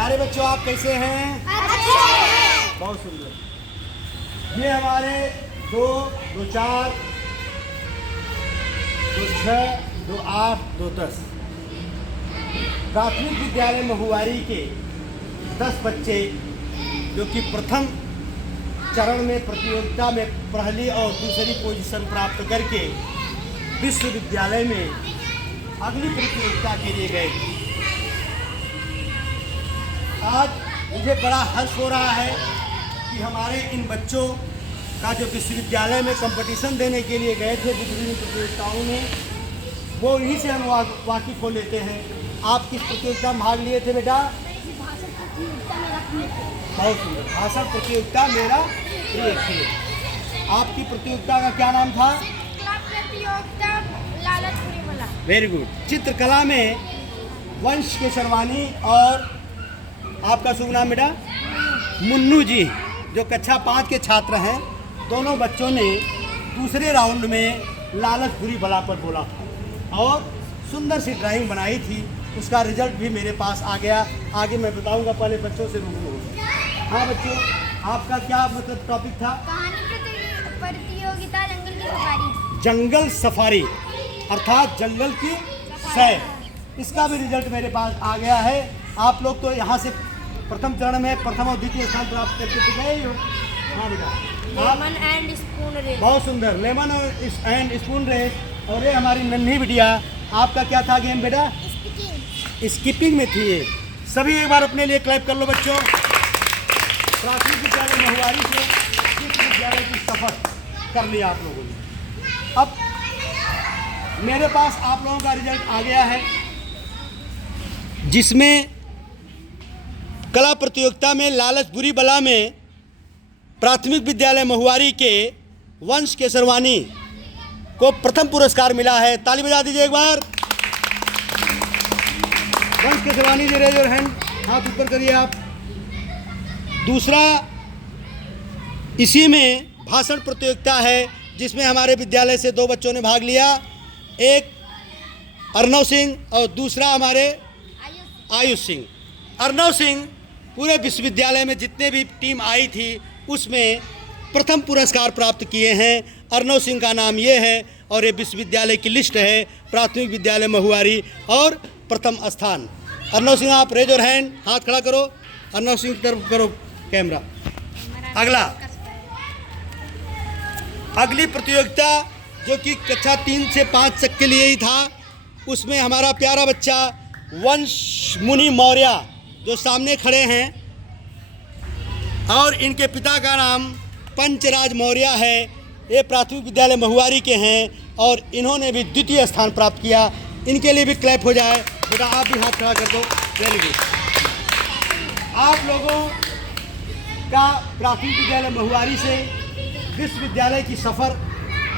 प्यारे बच्चों, आप कैसे हैं? अच्छे हैं। बहुत सुंदर। ये हमारे 2, 2, 4, 2, 6, 2, 8, 2, 10 प्राथमिक विद्यालय महुआरी के 10 बच्चे जो कि प्रथम चरण में प्रतियोगिता में पहली और दूसरी पोजीशन प्राप्त करके विश्वविद्यालय में अगली प्रतियोगिता के लिए गए। आज मुझे बड़ा हर्ष हो रहा है कि हमारे इन बच्चों का जो विश्वविद्यालय में कंपटीशन देने के लिए गए थे विभिन्न प्रतियोगिताओं में, वो इन्हीं से हम वाकिफ हो लेते हैं। आप किस प्रतियोगिता में भाग लिए थे बेटा? बहुत सुंदर। भाषण प्रतियोगिता मेरा प्रिय खेल। आपकी प्रतियोगिता का क्या नाम था? प्रतियोगिता लालचपुरी वाला। Very good. चित्रकला में वंश के शर्वानी और आपका शुभ नाम बेटा? मुन्नू जी, जो कक्षा 5 के छात्र हैं। दोनों बच्चों ने दूसरे राउंड में लालचपुरी बला पर बोला था और सुंदर सी ड्राइंग बनाई थी। उसका रिजल्ट भी मेरे पास आ गया। आगे मैं बताऊंगा, पहले बच्चों से रूबरू हो। हाँ बच्चों, आपका क्या मतलब टॉपिक था? कहानी प्रतियोगिता जंगल की सफारी। जंगल सफारी अर्थात जंगल की सैर। इसका भी रिजल्ट मेरे पास आ गया है। आप लोग तो यहाँ से प्रथम चरण में प्रथम और द्वितीय स्थान प्राप्त करके तो गए ही हो। हाँ बेटा, लेमन एंड स्पून रेस। बहुत सुंदर। Lemon and spoon race. और ये हमारी नन्ही बिटिया, आपका क्या था गेम बेटा? स्किपिंग में थी ये। सभी एक बार अपने लिए क्लैप कर लो बच्चों। प्राथमिक विद्यालय महुआरी से विश्वविद्यालय की सफर कर लिया आप लोगों ने। अब मेरे पास आप लोगों का रिजल्ट आ गया है, जिसमें कला प्रतियोगिता में लालचपुरी बला में प्राथमिक विद्यालय महुआरी के वंश केसरवानी को प्रथम पुरस्कार मिला है। ताली बजा दीजिए एक बार। वंश केसरवानी जी, रेज योर हैंड, हाथ ऊपर करिए आप। दूसरा, इसी में भाषण प्रतियोगिता है जिसमें हमारे विद्यालय से 2 बच्चों ने भाग लिया। एक अर्नव सिंह और दूसरा हमारे आयुष सिंह। अर्नव सिंह पूरे विश्वविद्यालय में जितने भी टीम आई थी उसमें प्रथम पुरस्कार प्राप्त किए हैं। अर्नव सिंह का नाम ये है और ये विश्वविद्यालय की लिस्ट है। प्राथमिक विद्यालय महुआरी और प्रथम स्थान। अर्नव सिंह, आप रेज योर हैंड, हाथ खड़ा करो। अर्नव सिंह की तरफ करो कैमरा। अगला, अगली प्रतियोगिता जो कि कक्षा 3 से 5 तक के लिए ही था, उसमें हमारा प्यारा बच्चा वंश मुनि मौर्य जो सामने खड़े हैं और इनके पिता का नाम पंचराज मौर्य है। ये प्राथमिक विद्यालय महुआरी के हैं और इन्होंने भी द्वितीय स्थान प्राप्त किया। इनके लिए भी क्लैप हो जाए बेटा। आप भी हाथ खड़ा कर दो। Very good. आप लोगों का प्राथमिक विद्यालय महुआरी से विश्वविद्यालय की सफ़र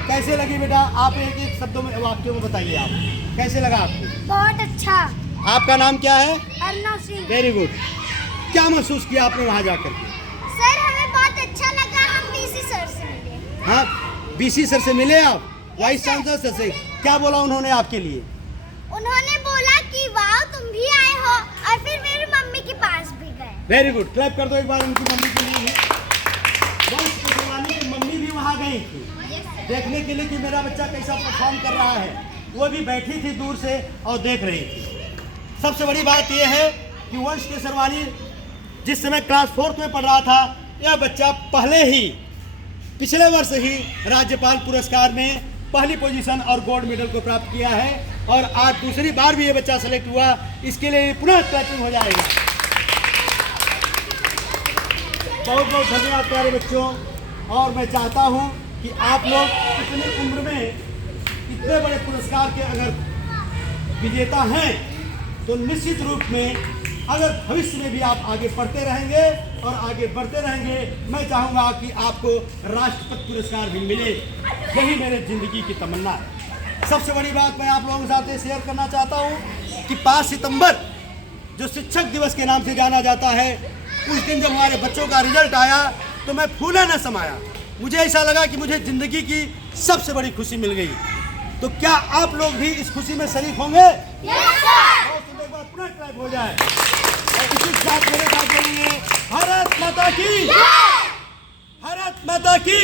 कैसे लगी बेटा? आप एक शब्दों में, वाक्यों में बताइए, आप कैसे लगा आपको? बहुत अच्छा। आपका नाम क्या है? अर्नव सिंह। Very good. क्या महसूस किया आपने वहाँ जाकर के? सर, हमें बहुत अच्छा लगा। हम बीसी सर से मिले। हाँ, बीसी सर से मिले आप? वाइस चांसलर सर से क्या बोला उन्होंने आपके लिए? उन्होंने बोला कि वाह तुम भी आए हो, और फिर मेरी मम्मी के पास भी गए। Very good. क्लैप कर दो एक बार उनकी मम्मी के लिए। वंश केसरवानी की मम्मी भी वहाँ गई थी देखने के लिए कि मेरा बच्चा कैसा परफॉर्म कर रहा है। वो भी बैठी थी दूर से और देख रही थी। सबसे बड़ी बात यह है कि वंश केसरवानी जिस समय क्लास 4th में पढ़ रहा था, यह बच्चा पहले ही पिछले वर्ष ही राज्यपाल पुरस्कार में पहली पोजीशन और गोल्ड मेडल को प्राप्त किया है और आज दूसरी बार भी ये बच्चा सेलेक्ट हुआ। इसके लिए पुनः क्लैपिंग हो जाएगा। बहुत बहुत धन्यवाद प्यारे बच्चों। और मैं चाहता हूँ कि आप लोग इतनी उम्र में इतने बड़े पुरस्कार के अगर विजेता हैं तो निश्चित रूप में अगर भविष्य में भी आप आगे पढ़ते रहेंगे और आगे बढ़ते रहेंगे, मैं चाहूँगा कि आपको राष्ट्रपति पुरस्कार भी मिले। यही मेरे ज़िंदगी की तमन्ना है। सबसे बड़ी बात मैं आप लोगों के साथ शेयर करना चाहता हूँ कि 5 सितंबर जो शिक्षक दिवस के नाम से जाना जाता है, उस दिन जब हमारे बच्चों का रिजल्ट आया तो मैं फूला न समाया। मुझे ऐसा लगा कि मुझे ज़िंदगी की सबसे बड़ी खुशी मिल गई। तो क्या आप लोग भी इस खुशी में शरीक होंगे? Yes sir. पुनः क्लैप हो जाए और इसी के साथ माता की भारत माता की